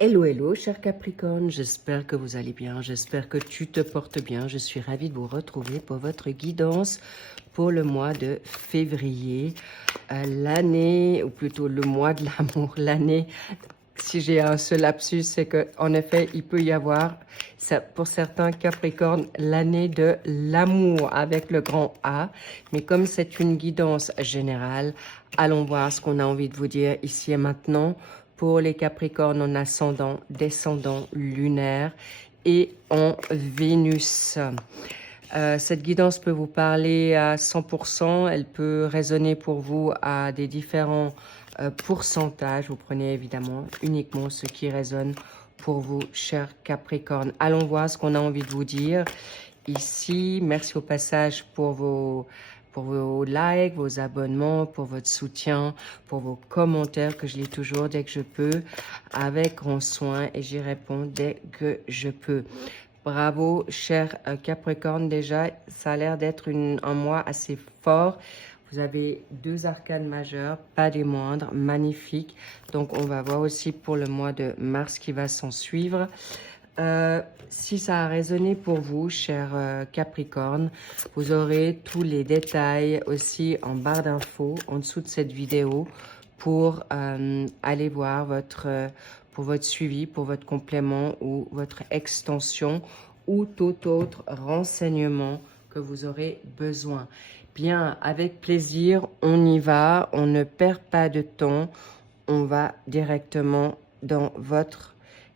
Hello, hello, cher Capricorne, j'espère que vous allez bien, j'espère que tu te portes bien. Je suis ravie de vous retrouver pour votre guidance pour le mois de février, l'année, ou plutôt le mois de l'amour, l'année. Si j'ai un seul lapsus, c'est qu'en effet, il peut y avoir, pour certains Capricornes, l'année de l'amour avec le grand A. Mais comme c'est une guidance générale, allons voir ce qu'on a envie de vous dire ici et maintenant pour les Capricornes en ascendant, descendant, lunaire et en Vénus. Cette guidance peut vous parler à 100%, elle peut résonner pour vous à des différents pourcentages. Vous prenez évidemment uniquement ce qui résonne pour vous, cher Capricorne. Allons voir ce qu'on a envie de vous dire ici. Merci au passage pour vos likes, vos abonnements, pour votre soutien, pour vos commentaires que je lis toujours dès que je peux, avec grand soin, et j'y réponds dès que je peux. Bravo, cher Capricorne, déjà, ça a l'air d'être un mois assez fort. Vous avez deux arcanes majeures, pas des moindres, magnifiques. Donc, on va voir aussi pour le mois de mars qui va s'en suivre. Si ça a résonné pour vous, cher Capricorne, vous aurez tous les détails aussi en barre d'infos, en dessous de cette vidéo, pour aller voir pour votre suivi, pour votre complément ou votre extension ou tout autre renseignement que vous aurez besoin. Bien, avec plaisir, on y va, on ne perd pas de temps, on va directement dans votre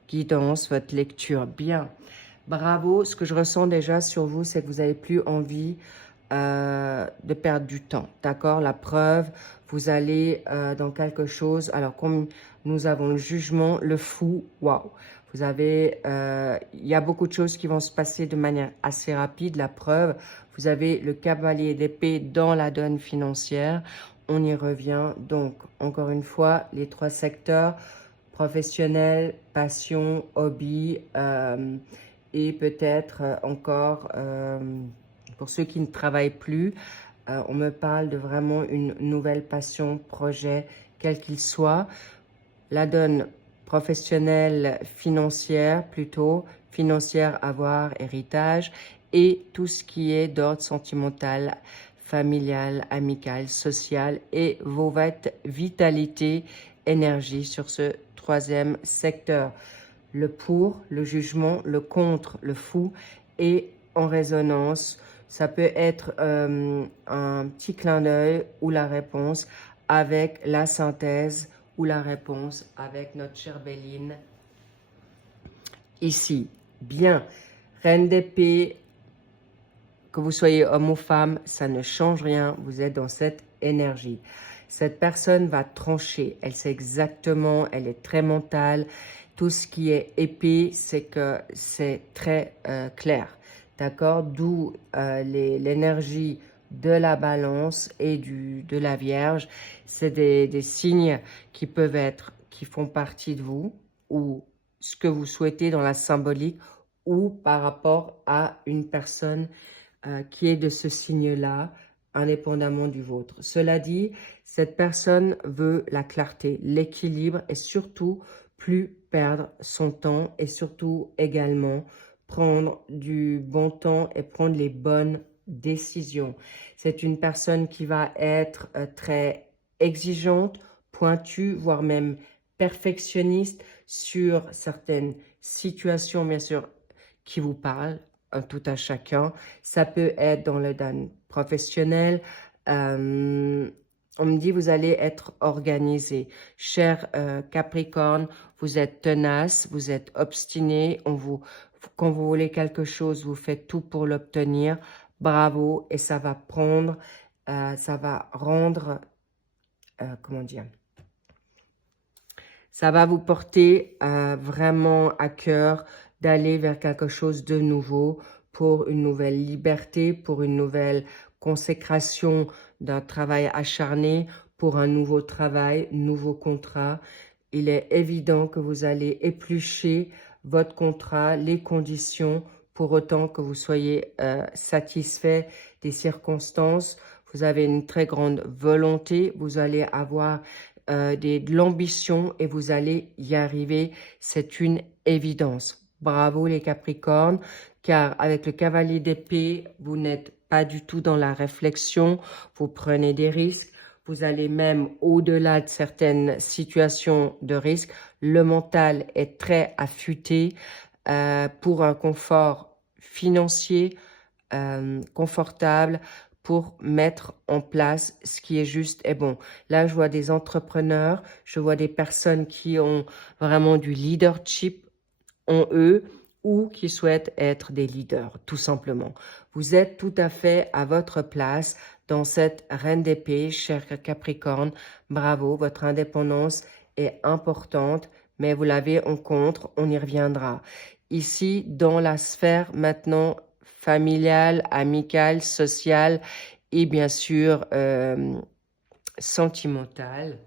guidance, votre lecture. Bien, bravo. Ce que je ressens déjà sur vous, c'est que vous n'avez plus envie de perdre du temps. D'accord? La preuve, vous allez dans quelque chose. Alors, comme nous avons le jugement, le fou, waouh. Vous avez, il y a beaucoup de choses qui vont se passer de manière assez rapide. La preuve, vous avez le cavalier d'épée dans la donne financière. On y revient. Donc, encore une fois, les trois secteurs, professionnel, passion, hobby, et peut-être encore, pour ceux qui ne travaillent plus, on me parle de vraiment une nouvelle passion, projet, quel qu'il soit. La donne professionnelle, financière plutôt, financière, avoir, héritage, et tout ce qui est d'ordre sentimental, familial, amical, social, et vos vitalité, énergie sur ce troisième secteur. Le pour, le jugement, le contre, le fou, et en résonance, ça peut être un petit clin d'œil ou la réponse avec la synthèse ou la réponse avec notre chère Béline ici. Bien, reine d'épée, que vous soyez homme ou femme, ça ne change rien, vous êtes dans cette énergie. Cette personne va trancher, elle sait exactement, elle est très mentale. Tout ce qui est épée, c'est que c'est très clair, d'accord? D'où l'énergie de la balance et de la Vierge. C'est des signes qui peuvent être, qui font partie de vous, ou ce que vous souhaitez dans la symbolique, ou par rapport à une personne qui est de ce signe-là, indépendamment du vôtre. Cela dit, cette personne veut la clarté, l'équilibre et surtout plus perdre son temps et surtout également prendre du bon temps et prendre les bonnes décisions. C'est une personne qui va être très exigeante, pointue, voire même perfectionniste sur certaines situations, bien sûr, qui vous parlent, tout à chacun. Ça peut être dans le domaine professionnel. On me dit, vous allez être organisé. Cher Capricorne, vous êtes tenace, vous êtes obstiné. Quand vous voulez quelque chose, vous faites tout pour l'obtenir. Bravo. Et ça va prendre, ça va rendre, comment dire, ça va vous porter vraiment à cœur d'aller vers quelque chose de nouveau, pour une nouvelle liberté, pour une nouvelle consécration d'un travail acharné, pour un nouveau travail, nouveau contrat. Il est évident que vous allez éplucher votre contrat, les conditions, pour autant que vous soyez satisfait des circonstances. Vous avez une très grande volonté, vous allez avoir de l'ambition et vous allez y arriver. C'est une évidence. Bravo les Capricornes, car avec le cavalier d'épée, vous n'êtes pas du tout dans la réflexion, vous prenez des risques, vous allez même au-delà de certaines situations de risque. Le mental est très affûté pour un confort financier confortable, pour mettre en place ce qui est juste et bon. Là, je vois des entrepreneurs, je vois des personnes qui ont vraiment du leadership en eux ou qui souhaitent être des leaders, tout simplement. Vous êtes tout à fait à votre place dans cette reine d'épée, cher Capricorne. Bravo, votre indépendance est importante, mais vous l'avez en contre, on y reviendra. Ici, dans la sphère maintenant familiale, amicale, sociale et bien sûr sentimentale,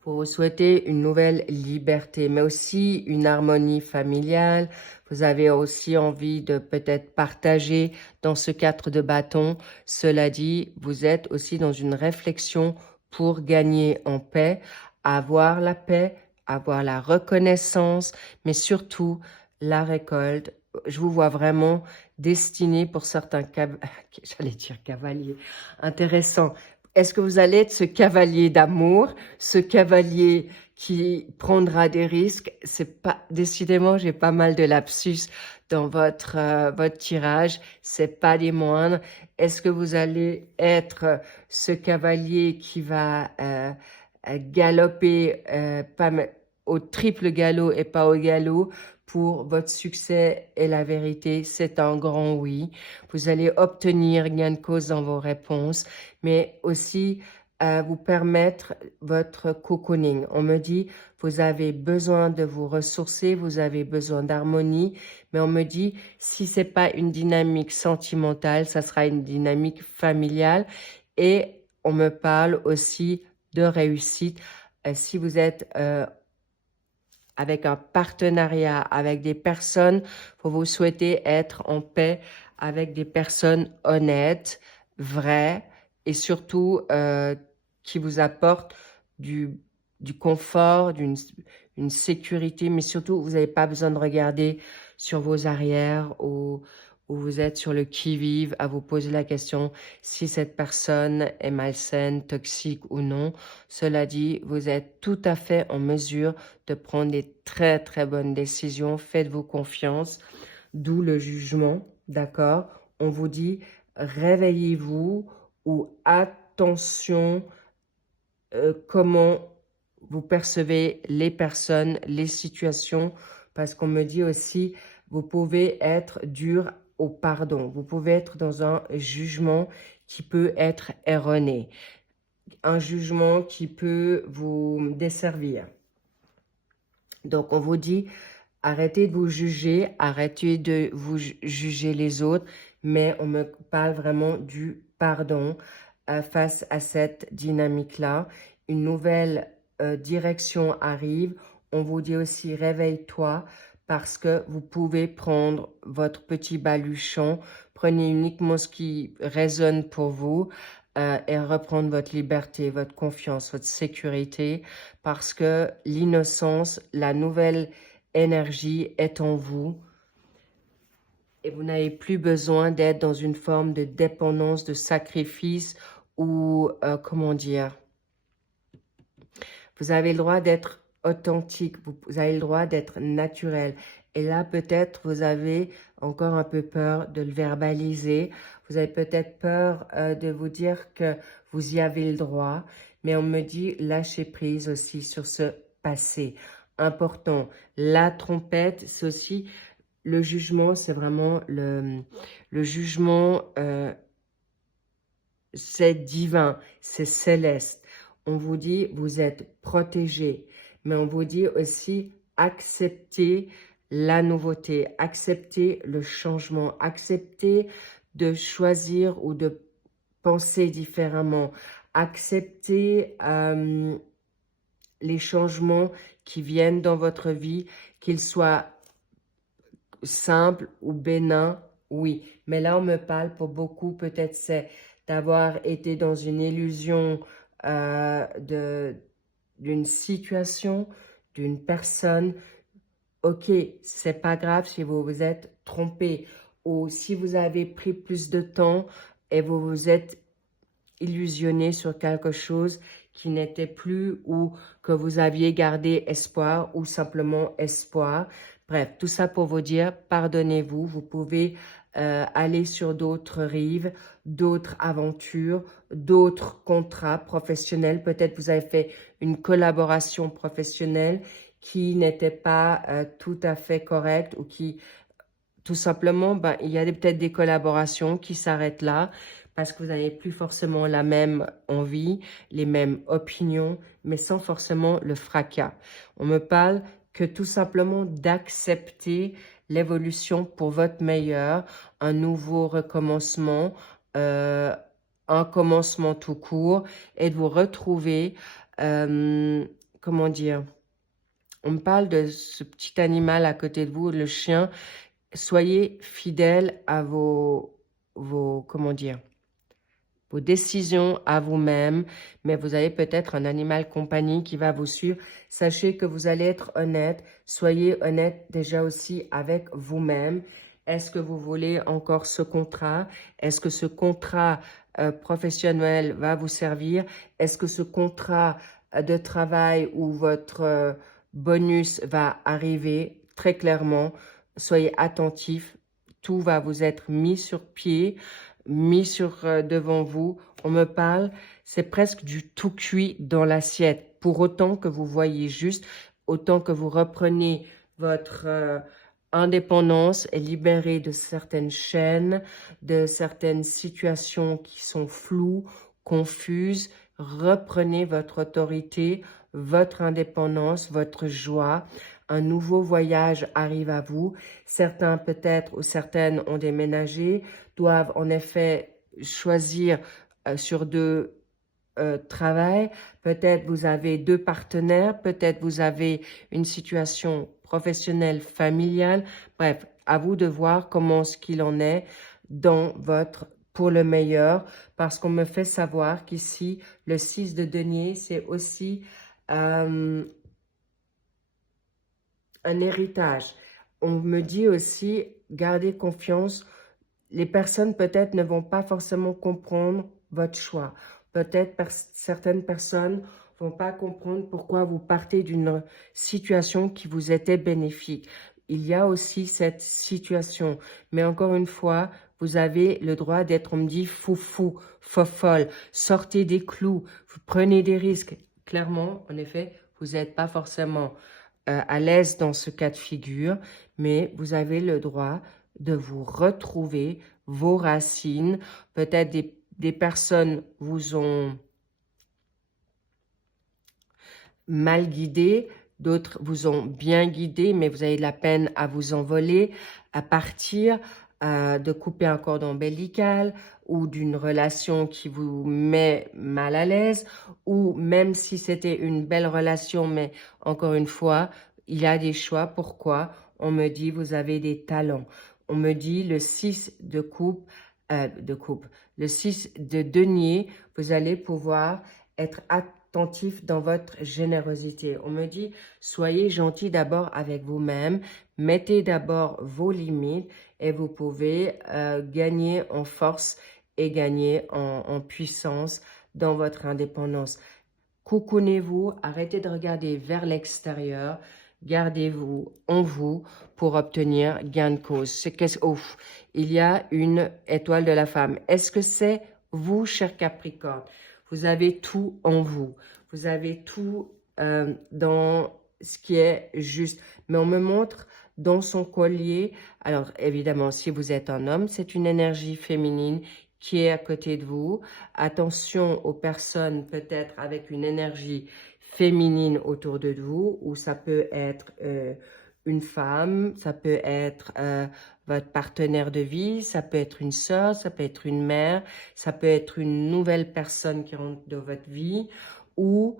pour vous souhaiter une nouvelle liberté, mais aussi une harmonie familiale. Vous avez aussi envie de peut-être partager dans ce 4 de bâton. Cela dit, vous êtes aussi dans une réflexion pour gagner en paix, avoir la paix, avoir la reconnaissance, mais surtout la récolte. Je vous vois vraiment destiné pour certains, j'allais dire cavaliers, intéressant. Est-ce que vous allez être ce cavalier d'amour, ce cavalier qui prendra des risques? C'est pas, décidément, j'ai pas mal de lapsus dans votre tirage. C'est pas des moindres. Est-ce que vous allez être ce cavalier qui va galoper pas au triple galop et pas au galop pour votre succès et la vérité? C'est un grand oui. Vous allez obtenir gain de cause dans vos réponses, mais aussi vous permettre votre cocooning. On me dit, vous avez besoin de vous ressourcer, vous avez besoin d'harmonie, mais on me dit, si c'est pas une dynamique sentimentale, ça sera une dynamique familiale. Et on me parle aussi de réussite. Si vous êtes avec un partenariat, avec des personnes, vous souhaitez être en paix avec des personnes honnêtes, vraies et surtout qui vous apportent du confort, une sécurité, mais surtout vous n'avez pas besoin de regarder sur vos arrières ou vous êtes sur le qui-vive à vous poser la question si cette personne est malsaine, toxique ou non. Cela dit, vous êtes tout à fait en mesure de prendre des très très bonnes décisions. Faites-vous confiance, d'où le jugement, d'accord? On vous dit, réveillez-vous ou attention comment vous percevez les personnes, les situations, parce qu'on me dit aussi, vous pouvez être dur au pardon. Vous pouvez être dans un jugement qui peut être erroné, un jugement qui peut vous desservir. Donc, on vous dit, arrêtez de vous juger, arrêtez de vous juger les autres, mais on me parle vraiment du pardon face à cette dynamique-là. Une nouvelle direction arrive. On vous dit aussi, réveille-toi, parce que vous pouvez prendre votre petit baluchon, prenez uniquement ce qui résonne pour vous et reprendre votre liberté, votre confiance, votre sécurité, parce que l'innocence, la nouvelle énergie est en vous et vous n'avez plus besoin d'être dans une forme de dépendance, de sacrifice ou, comment dire, vous avez le droit d'être authentique, vous avez le droit d'être naturel. Et là, peut-être, vous avez encore un peu peur de le verbaliser. Vous avez peut-être peur de vous dire que vous y avez le droit. Mais on me dit, lâchez prise aussi sur ce passé. Important. La trompette, c'est aussi le jugement, c'est vraiment le jugement, c'est divin, c'est céleste. On vous dit, vous êtes protégé, mais on vous dit aussi, acceptez la nouveauté, acceptez le changement, acceptez de choisir ou de penser différemment, acceptez les changements qui viennent dans votre vie, qu'ils soient simples ou bénins, oui. Mais là, on me parle pour beaucoup, peut-être c'est d'avoir été dans une illusion d'une situation, d'une personne. Ok, c'est pas grave si vous vous êtes trompé ou si vous avez pris plus de temps et vous vous êtes illusionné sur quelque chose qui n'était plus ou que vous aviez gardé espoir ou simplement espoir. Bref, tout ça pour vous dire, pardonnez-vous, vous pouvez aller sur d'autres rives, d'autres aventures, d'autres contrats professionnels. Peut-être vous avez fait une collaboration professionnelle qui n'était pas tout à fait correcte ou qui, tout simplement, ben, il y a peut-être des collaborations qui s'arrêtent là parce que vous n'avez plus forcément la même envie, les mêmes opinions, mais sans forcément le fracas. On me parle que tout simplement d'accepter l'évolution pour votre meilleur, un nouveau recommencement, un commencement tout court, et de vous retrouver, comment dire, on me parle de ce petit animal à côté de vous, le chien. Soyez fidèle à comment dire, vos décisions à vous-même, mais vous avez peut-être un animal compagnie qui va vous suivre. Sachez que vous allez être honnête. Soyez honnête déjà aussi avec vous-même. Est-ce que vous voulez encore ce contrat? Est-ce que ce contrat professionnel va vous servir? Est-ce que ce contrat de travail ou votre bonus va arriver? Très clairement, soyez attentifs. Tout va vous être mis sur pied, mis sur devant vous. On me parle, c'est presque du tout cuit dans l'assiette. Pour autant que vous voyez juste, autant que vous reprenez votre indépendance et libérée de certaines chaînes, de certaines situations qui sont floues, confuses. Reprenez votre autorité, votre indépendance, votre joie. Un nouveau voyage arrive à vous. Certains peut-être ou certaines ont déménagé, doivent en effet choisir sur deux travail. Peut-être vous avez deux partenaires, peut-être vous avez une situation professionnelle, familiale. Bref, à vous de voir comment ce qu'il en est dans votre pour le meilleur, parce qu'on me fait savoir qu'ici, le 6 de denier, c'est aussi un héritage. On me dit aussi, gardez confiance. Les personnes peut-être ne vont pas forcément comprendre votre choix. Peut-être certaines personnes vont pas comprendre pourquoi vous partez d'une situation qui vous était bénéfique. Il y a aussi cette situation. Mais encore une fois, vous avez le droit d'être, on me dit, foufou, fofolle. Sortez des clous, vous prenez des risques. Clairement, en effet, vous n'êtes pas forcément à l'aise dans ce cas de figure, mais vous avez le droit de vous retrouver, vos racines. Peut-être des personnes vous ont mal guidé, d'autres vous ont bien guidé, mais vous avez de la peine à vous envoler, à partir, de couper un cordon ombilical ou d'une relation qui vous met mal à l'aise, ou même si c'était une belle relation, mais encore une fois, il y a des choix. Pourquoi? On me dit, vous avez des talents. On me dit, le 6 de coupe, le 6 de denier, vous allez pouvoir être attentif dans votre générosité. On me dit, soyez gentil d'abord avec vous-même, mettez d'abord vos limites et vous pouvez gagner en force et gagner en puissance dans votre indépendance. Coucounez-vous, arrêtez de regarder vers l'extérieur, gardez-vous en vous pour obtenir gain de cause. Il y a une étoile de la femme. Est-ce que c'est vous, cher Capricorne? Vous avez tout en vous. Vous avez tout dans ce qui est juste. Mais on me montre dans son collier. Alors, évidemment, si vous êtes un homme, c'est une énergie féminine qui est à côté de vous. Attention aux personnes peut-être avec une énergie féminine autour de vous, ou ça peut être une femme, ça peut être votre partenaire de vie, ça peut être une sœur, ça peut être une mère, ça peut être une nouvelle personne qui rentre dans votre vie, ou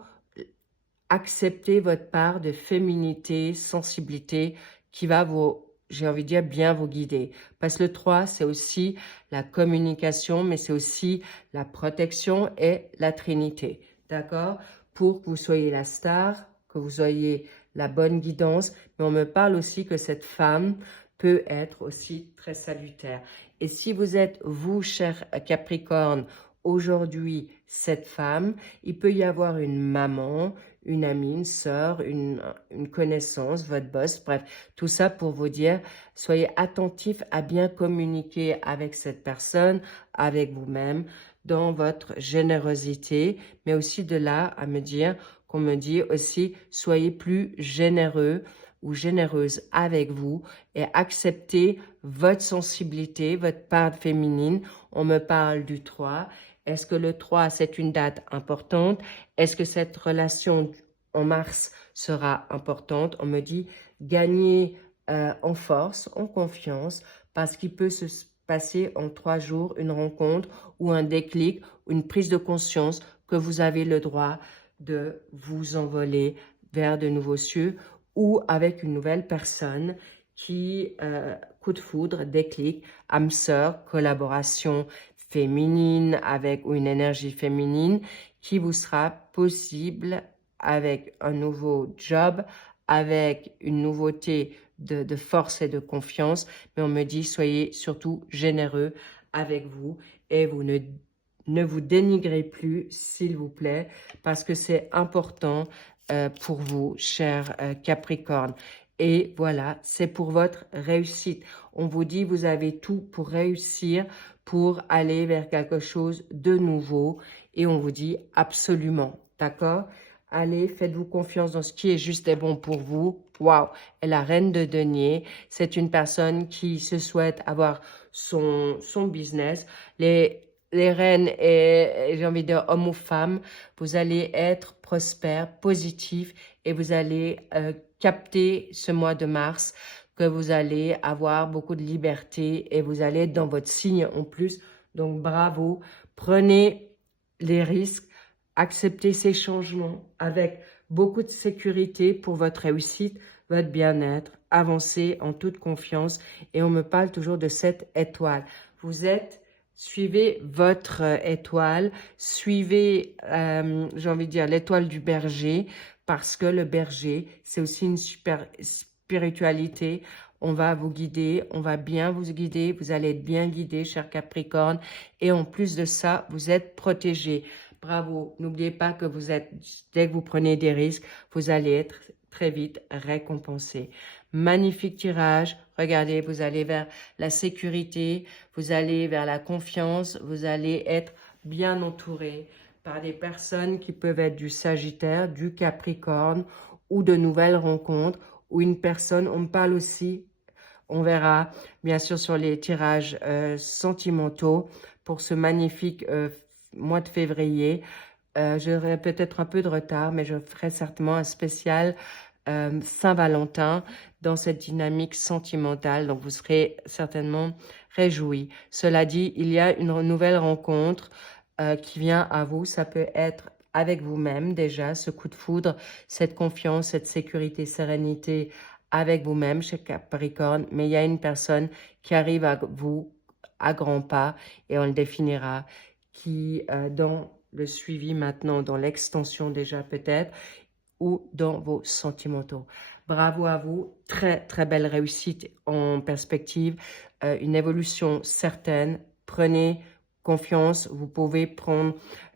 accepter votre part de féminité, sensibilité qui va vous, j'ai envie de dire, bien vous guider. Parce que le 3, c'est aussi la communication, mais c'est aussi la protection et la Trinité. d'accord? Pour que vous soyez la star, que vous soyez la bonne guidance, mais on me parle aussi que cette femme peut être aussi très salutaire. Et si vous êtes, vous, cher Capricorne, aujourd'hui, cette femme, il peut y avoir une maman, une amie, une sœur, une connaissance, votre boss, bref, tout ça pour vous dire, soyez attentif à bien communiquer avec cette personne, avec vous-même, dans votre générosité, mais aussi de là à me dire, qu'on me dit aussi, soyez plus généreux ou généreuse avec vous et acceptez votre sensibilité, votre part féminine. On me parle du 3. Est-ce que le 3, c'est une date importante? Est-ce que cette relation en mars sera importante? On me dit gagner en force, en confiance, parce qu'il peut se passer en 3 jours une rencontre ou un déclic, une prise de conscience que vous avez le droit de vous envoler vers de nouveaux cieux ou avec une nouvelle personne qui, coup de foudre, déclic, âme sœur, collaboration féminine avec ou une énergie féminine qui vous sera possible avec un nouveau job, avec une nouveauté de force et de confiance. Mais on me dit, soyez surtout généreux avec vous et vous ne vous dénigrez plus, s'il vous plaît, parce que c'est important pour vous, cher Capricorne. Et voilà, c'est pour votre réussite. On vous dit, vous avez tout pour réussir, pour aller vers quelque chose de nouveau. Et on vous dit absolument, d'accord? Allez, faites-vous confiance dans ce qui est juste et bon pour vous. Waouh, et la reine de denier, c'est une personne qui se souhaite avoir son business. Les reines et j'ai envie de dire hommes ou femmes, vous allez être prospère, positif et vous allez capter ce mois de mars que vous allez avoir beaucoup de liberté et vous allez être dans votre signe en plus. Donc bravo, prenez les risques, acceptez ces changements avec beaucoup de sécurité pour votre réussite, votre bien-être, avancez en toute confiance et on me parle toujours de cette étoile. Vous êtes... Suivez votre étoile, suivez, j'ai envie de dire, l'étoile du berger, parce que le berger, c'est aussi une super spiritualité. On va vous guider, on va bien vous guider, vous allez être bien guidé, cher Capricorne. Et en plus de ça, vous êtes protégé. Bravo, n'oubliez pas que vous êtes, dès que vous prenez des risques, vous allez être très vite récompensé. Magnifique tirage. Regardez, vous allez vers la sécurité, vous allez vers la confiance, vous allez être bien entouré par des personnes qui peuvent être du Sagittaire, du Capricorne ou de nouvelles rencontres ou une personne, on me parle aussi, on verra bien sûr sur les tirages sentimentaux pour ce magnifique mois de février. J'aurai peut-être un peu de retard, mais je ferai certainement un spécial Saint-Valentin dans cette dynamique sentimentale. Donc, vous serez certainement réjouis. Cela dit, il y a une nouvelle rencontre qui vient à vous. Ça peut être avec vous-même déjà, ce coup de foudre, cette confiance, cette sécurité, sérénité avec vous-même chez Capricorne. Mais il y a une personne qui arrive à vous à grands pas et on le définira, qui dans le suivi maintenant, dans l'extension déjà peut-être, ou dans vos sentimentaux. Bravo à vous, très très belle réussite en perspective, une évolution certaine. Prenez confiance, vous pouvez prendre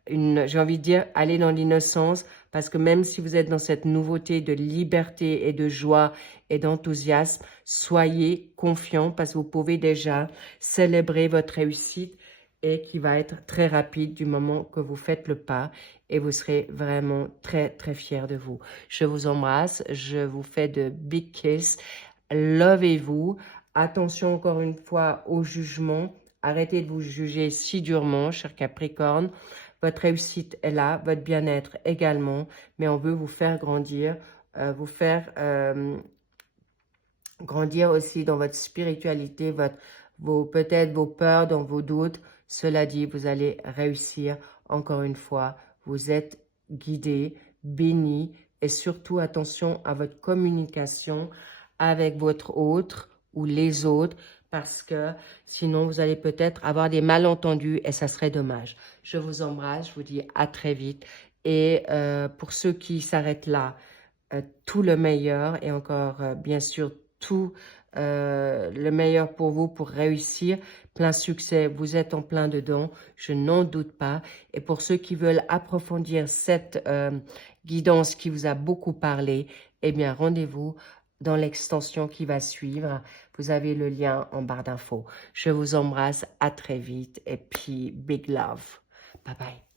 une, j'ai envie de dire, aller dans l'innocence, parce que même si vous êtes dans cette nouveauté de liberté et de joie et d'enthousiasme, soyez confiants parce que vous pouvez déjà célébrer votre réussite et qui va être très rapide du moment que vous faites le pas et vous serez vraiment très, très fiers de vous. Je vous embrasse, je vous fais de big kiss, lovez-vous, attention encore une fois au jugement, arrêtez de vous juger si durement, cher Capricorne, votre réussite est là, votre bien-être également, mais on veut vous faire grandir, vous faire grandir aussi dans votre spiritualité, peut-être vos peurs, dans vos doutes. Cela dit, vous allez réussir encore une fois. Vous êtes guidé, béni et surtout attention à votre communication avec votre autre ou les autres parce que sinon vous allez peut-être avoir des malentendus et ça serait dommage. Je vous embrasse, je vous dis à très vite Et pour ceux qui s'arrêtent là, tout le meilleur et encore, bien sûr, tout le meilleur pour vous pour réussir. Plein succès, vous êtes en plein dedans, je n'en doute pas. Et pour ceux qui veulent approfondir cette guidance qui vous a beaucoup parlé, eh bien, rendez-vous dans l'extension qui va suivre. Vous avez le lien en barre d'infos. Je vous embrasse, à très vite et puis big love. Bye bye.